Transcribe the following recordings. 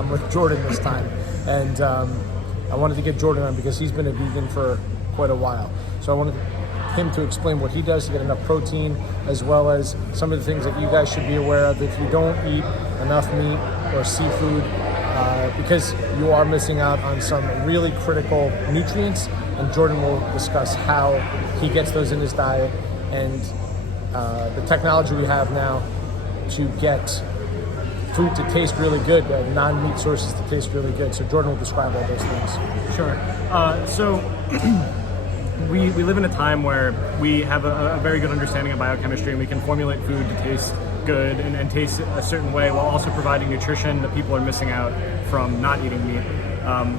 I'm with Jordan this time, and I wanted to get Jordan on because he's been a vegan for quite a while. So I wanted him to explain what he does to get enough protein, as well as some of the things that you guys should be aware of if you don't eat enough meat or seafood, because you are missing out on some really critical nutrients, and Jordan will discuss how he gets those in his diet and the technology we have now to get food to taste really good, non-meat sources to taste really good. So Jordan will describe all those things. Sure. So we live in a time where we have a very good understanding of biochemistry, and we can formulate food to taste good and taste a certain way while also providing nutrition that people are missing out from not eating meat.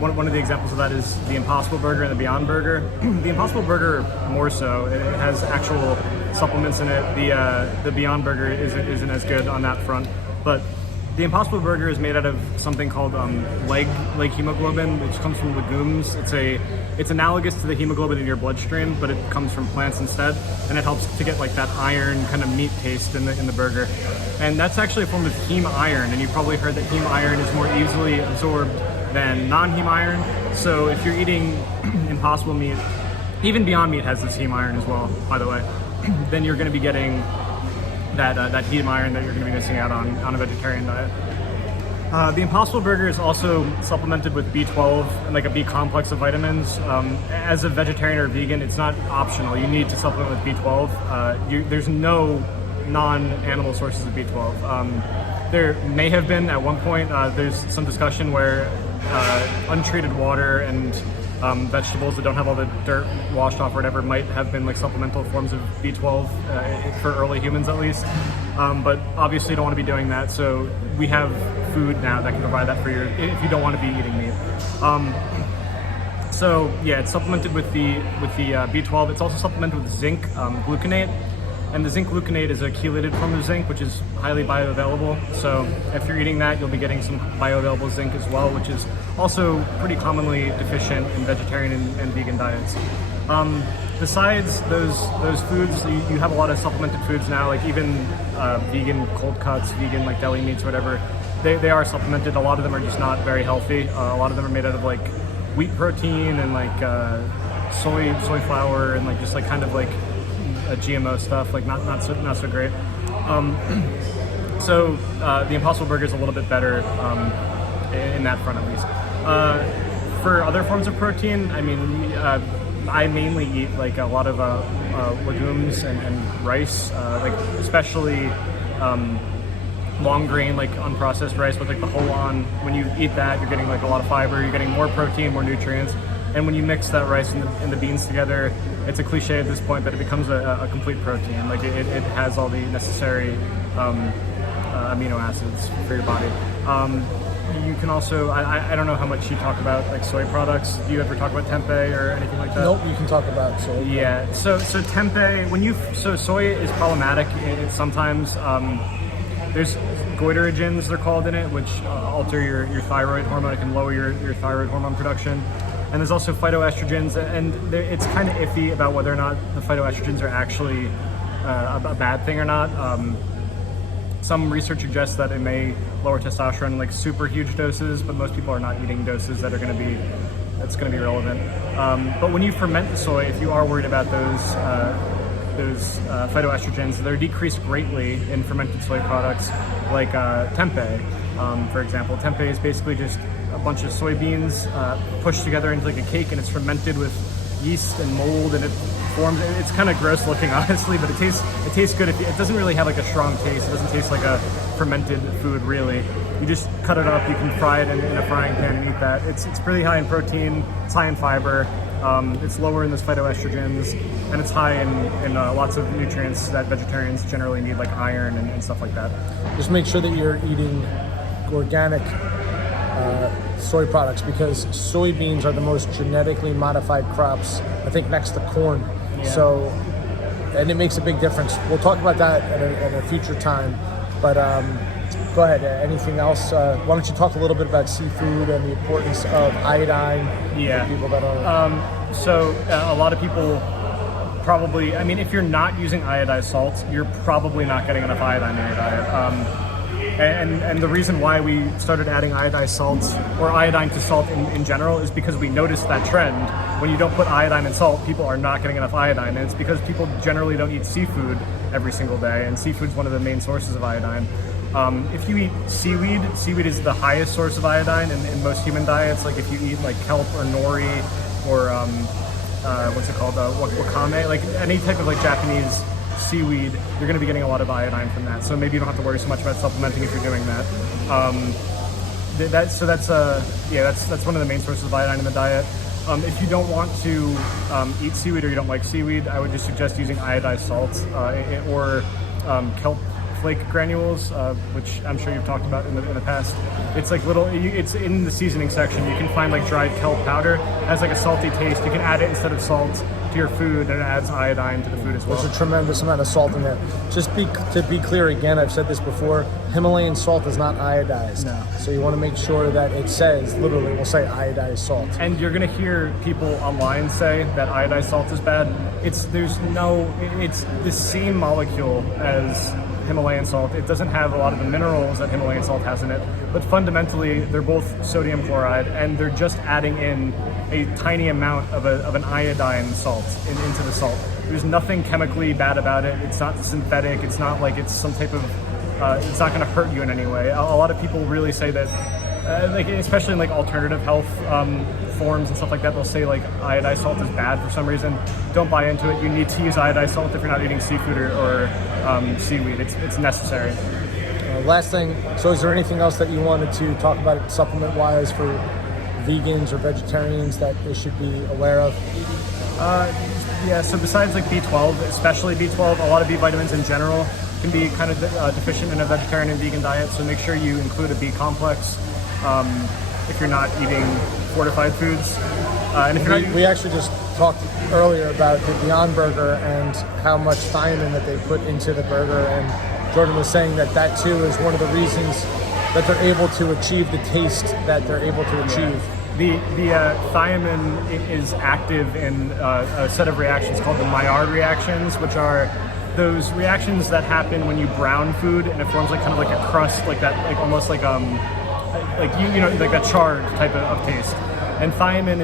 One of the examples of that is the Impossible Burger and the Beyond Burger. The Impossible Burger more so, it has actual supplements in it. The Beyond Burger isn't as good on that front, but the Impossible Burger is made out of something called leg hemoglobin, which comes from legumes. It's analogous to the hemoglobin in your bloodstream, but it comes from plants instead, and it helps to get like that iron kind of meat taste in the burger. And that's actually a form of heme iron, and you've probably heard that heme iron is more easily absorbed than non-heme iron. So if you're eating Impossible meat, even Beyond Meat has this heme iron as well, by the way, then you're going to be getting that heme iron that you're going to be missing out on a vegetarian diet. The Impossible Burger is also supplemented with B12 and like a B complex of vitamins. As a vegetarian or vegan, it's not optional. You need to supplement with B12. There's no non-animal sources of B12. There may have been at one point. There's some discussion where untreated water and vegetables that don't have all the dirt washed off or whatever might have been like supplemental forms of B12 for early humans at least. But obviously you don't want to be doing that, so we have food now that can provide that for you if you don't want to be eating meat. So yeah, it's supplemented with the B12. It's also supplemented with zinc gluconate, and the zinc gluconate is a chelated form of zinc, which is highly bioavailable. So if you're eating that, you'll be getting some bioavailable zinc as well, which is also pretty commonly deficient in vegetarian and vegan diets. Besides those foods, you have a lot of supplemented foods now, like even vegan cold cuts, vegan like deli meats, whatever. They are supplemented. A lot of them are just not very healthy. A lot of them are made out of like wheat protein and like soy flour and like just like kind of like GMO stuff, like not so great. So the Impossible Burger is a little bit better in that front at least. For other forms of protein, I mean, I mainly eat like a lot of legumes and rice, like especially long grain, like unprocessed rice with like the whole on. When you eat that, you're getting like a lot of fiber, you're getting more protein, more nutrients. And when you mix that rice and the beans together, it's a cliche at this point, but it becomes a complete protein. Like it has all the necessary amino acids for your body. You can also, I don't know how much you talk about like soy products. Do you ever talk about tempeh or anything like that? Nope, you can talk about soy. Yeah, so tempeh, so soy is problematic sometimes. There's goitrogens, they're called, in it, which alter your thyroid hormone. It can lower your thyroid hormone production. And there's also phytoestrogens, and it's kind of iffy about whether or not the phytoestrogens are actually a bad thing or not. Some research suggests that it may lower testosterone in like super huge doses, but most people are not eating doses that's going to be relevant. But when you ferment the soy, if you are worried about those phytoestrogens, they're decreased greatly in fermented soy products like tempeh, for example. Tempeh is basically just a bunch of soybeans pushed together into like a cake, and it's fermented with yeast and mold, and it forms. It's kind of gross looking, honestly, but it tastes good. It doesn't really have like a strong taste. It doesn't taste like a fermented food, really. You just cut it up. You can fry it in a frying pan and eat that. It's pretty high in protein. It's high in fiber. It's lower in those phytoestrogens, and it's high in lots of nutrients that vegetarians generally need, like iron and stuff like that. Just make sure that you're eating organic soy products, because soybeans are the most genetically modified crops, I think, next to corn. Yeah. So, and it makes a big difference. We'll talk about that at a future time. But go ahead. Anything else? Why don't you talk a little bit about seafood and the importance of iodine? Yeah. For people that are. So a lot of people probably, if you're not using iodized salts, you're probably not getting enough iodine in your diet. And the reason why we started adding iodized salts or iodine to salt in general is because we noticed that trend. When you don't put iodine in salt, people are not getting enough iodine. And it's because people generally don't eat seafood every single day. And seafood is one of the main sources of iodine. If you eat seaweed, seaweed is the highest source of iodine in most human diets. Like if you eat like kelp or nori or what's it called, wakame, like any type of like Japanese seaweed, you're going to be getting a lot of iodine from that. So maybe you don't have to worry so much about supplementing if you're doing that. That's one of the main sources of iodine in the diet. If you don't want to eat seaweed or you don't like seaweed, I would just suggest using iodized salts or kelp flake granules, which I'm sure you've talked about in the past. It's like it's in the seasoning section. You can find like dried kelp powder. It has like a salty taste. You can add it instead of salt to your food, and it adds iodine to the food as well. There's a tremendous amount of salt in there. To be clear again, I've said this before, Himalayan salt is not iodized. No. So you want to make sure that it says, literally, we'll say iodized salt. And you're going to hear people online say that iodized salt is bad. It's the same molecule as Himalayan salt. It doesn't have a lot of the minerals that Himalayan salt has in it, but fundamentally they're both sodium chloride, and they're just adding in a tiny amount of an iodine salt into the salt. There's nothing chemically bad about it. It's not synthetic. It's not like it's some type of it's not going to hurt you in any way. A lot of people really say that like especially in like alternative health forums and stuff like that, they'll say like iodized salt is bad for some reason. Don't buy into it. You need to use iodized salt if you're not eating seafood or seaweed. It's necessary. Last thing, so is there anything else that you wanted to talk about supplement-wise for vegans or vegetarians that they should be aware of? Yeah, so besides like B12, especially B12, a lot of B vitamins in general can be kind of deficient in a vegetarian and vegan diet, so make sure you include a B complex if you're not eating fortified foods. And if we actually just talked earlier about the Beyond Burger and how much thiamine that they put into the burger, and Jordan was saying that too is one of the reasons that they're able to achieve the taste that they're able to achieve. The thiamine is active in a set of reactions called the Maillard reactions, which are those reactions that happen when you brown food and it forms like kind of like a crust, like that, like almost like like that charred type of taste. And thiamine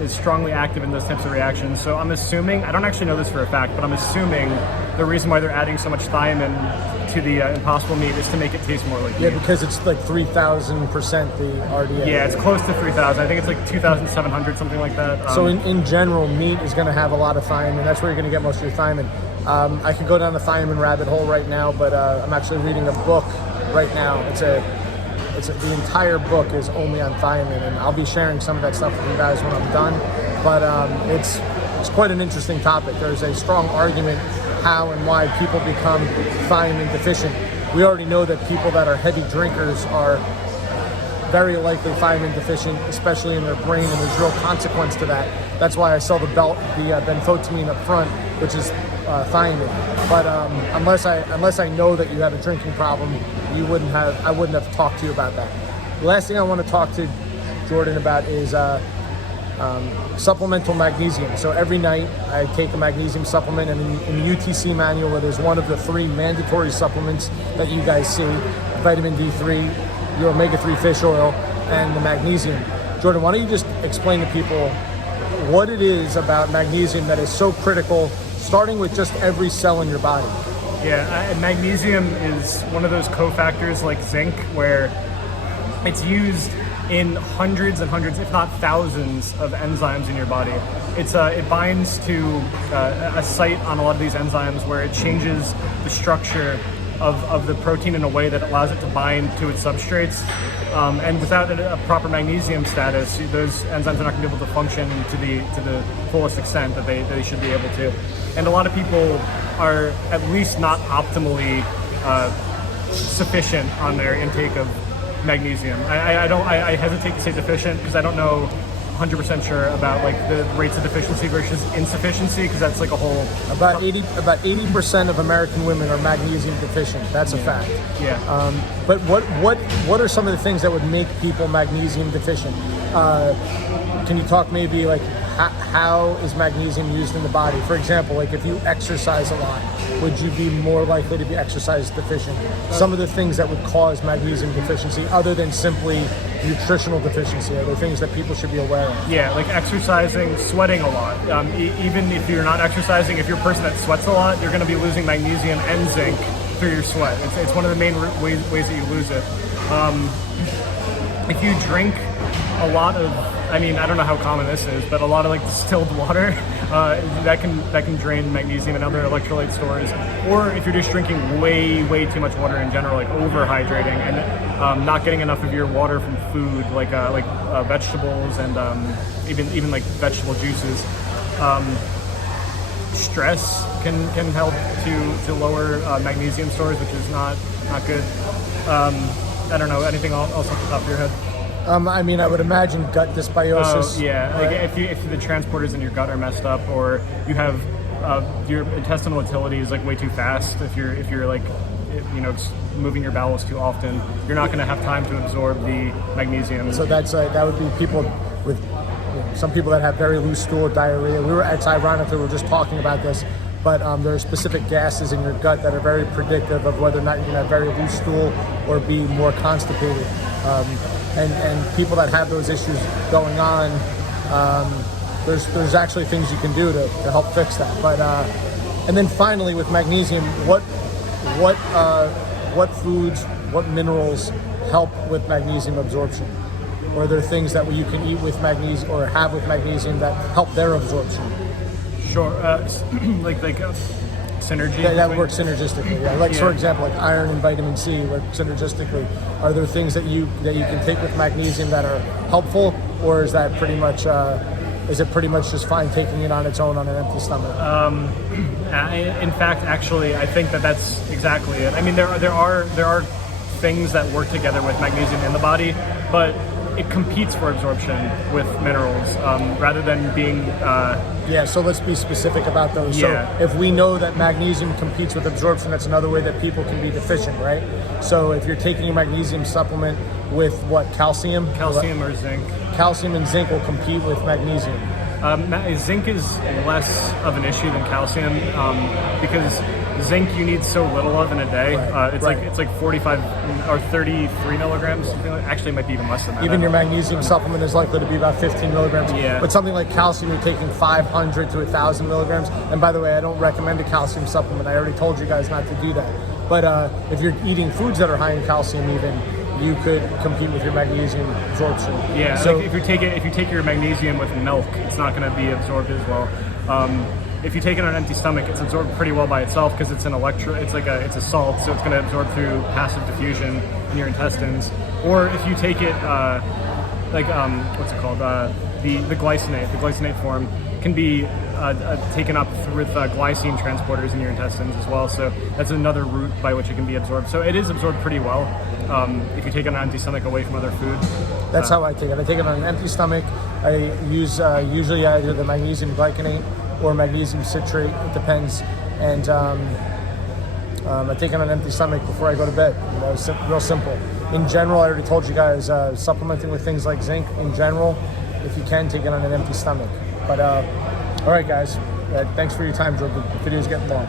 is strongly active in those types of reactions. So I'm assuming, I don't actually know this for a fact, but I'm assuming the reason why they're adding so much thiamine to the Impossible meat is to make it taste more like meat. Yeah, because it's like 3,000% the RDA. Yeah, it's close to 3,000. I think it's like 2,700, something like that. So in general, meat is going to have a lot of thiamine. That's where you're going to get most of your thiamine. I could go down the thiamine rabbit hole right now, but I'm actually reading a book right now. The entire book is only on thiamine, and I'll be sharing some of that stuff with you guys when I'm done. But it's quite an interesting topic. There's a strong argument how and why people become thiamine deficient. We already know that people that are heavy drinkers are very likely thiamine deficient, especially in their brain, and there's real consequence to that. That's why I sell the benfotiamine up front, which is thiamine. But unless I know that you have a drinking problem, I wouldn't have talked to you about that. The last thing I want to talk to Jordan about is supplemental magnesium. So every night I take a magnesium supplement, and in the UTC manual it is one of the 3 mandatory supplements that you guys see: vitamin D3, your omega-3 fish oil, and the magnesium. Jordan, why don't you just explain to people what it is about magnesium that is so critical, starting with just every cell in your body? Yeah, magnesium is one of those cofactors like zinc, where it's used in hundreds and hundreds, if not thousands, of enzymes in your body. It binds to a site on a lot of these enzymes where it changes the structure of the protein in a way that allows it to bind to its substrates. And without a proper magnesium status, those enzymes are not going to be able to function to the fullest extent that they should be able to. And a lot of people are at least not optimally sufficient on their intake of magnesium. I hesitate to say deficient because I don't know 100% sure about like the rates of deficiency versus insufficiency, because that's like a whole about 80% of American women are magnesium deficient. That's a fact. Yeah. But what are some of the things that would make people magnesium deficient? Can you talk maybe like how is magnesium used in the body? For example, like if you exercise a lot, would you be more likely to be exercise deficient? Some of the things that would cause magnesium deficiency, other than simply nutritional deficiency, are there things that people should be aware of? Yeah, like exercising, sweating a lot. Even if you're not exercising, if you're a person that sweats a lot, you're going to be losing magnesium and zinc through your sweat. It's one of the main ways that you lose it. If you drink a lot of, I mean, I don't know how common this is, but a lot of like distilled water, that can drain magnesium and other electrolyte stores. Or if you're just drinking way too much water in general, like overhydrating and not getting enough of your water from food, like vegetables and even like vegetable juices. Stress can help to lower magnesium stores, which is not good. I don't know, anything else off the top of your head? I mean, I would imagine gut dysbiosis. Oh, yeah, right? like if the transporters in your gut are messed up, or you have your intestinal motility is like way too fast. If you're like, moving your bowels too often, you're not going to have time to absorb the magnesium. So that would be people with some people that have very loose stool, diarrhea. It's ironic that we were just talking about this, but there are specific gases in your gut that are very predictive of whether or not you're going to have very loose stool or be more constipated. And people that have those issues going on, there's actually things you can do to help fix that. But and then finally with magnesium, what foods, what minerals help with magnesium absorption? Or are there things that you can eat with magnesium or have with magnesium that help their absorption? Sure, like synergy. That works synergistically. Yeah. Like, for example, like iron and vitamin C work synergistically. Are there things that you can take with magnesium that are helpful, or is that pretty much just fine taking it on its own on an empty stomach? In fact, actually, I think that's exactly it. I mean, there are things that work together with magnesium in the body, but it competes for absorption with minerals rather than being. So let's be specific about those. Yeah. So if we know that magnesium competes with absorption, that's another way that people can be deficient, right? So if you're taking a magnesium supplement with calcium or zinc. Calcium and zinc will compete with magnesium. Zinc is less of an issue than calcium because zinc you need so little of in a day. It's like 45 or 33 milligrams. Actually, it might be even less than that. Even your magnesium supplement is likely to be about 15 milligrams. Yeah. But something like calcium, you're taking 500 to 1,000 milligrams. And by the way, I don't recommend a calcium supplement. I already told you guys not to do that. But if you're eating foods that are high in calcium, even you could compete with your magnesium absorption. Yeah. So like if you take your magnesium with milk, it's not going to be absorbed as well. If you take it on an empty stomach, it's absorbed pretty well by itself because it's it's a salt, so it's going to absorb through passive diffusion in your intestines. Or if you take it what's it called? The glycinate form can be taken up with glycine transporters in your intestines as well. So that's another route by which it can be absorbed. So it is absorbed pretty well if you take it on an empty stomach away from other food. That's how I take it. I take it on an empty stomach. I use usually either the magnesium glycinate or magnesium citrate. It depends. And I take it on an empty stomach before I go to bed. It's real simple. In general, I already told you guys, supplementing with things like zinc, in general, if you can, take it on an empty stomach. But all right, guys, thanks for your time, Joe. The video's getting long.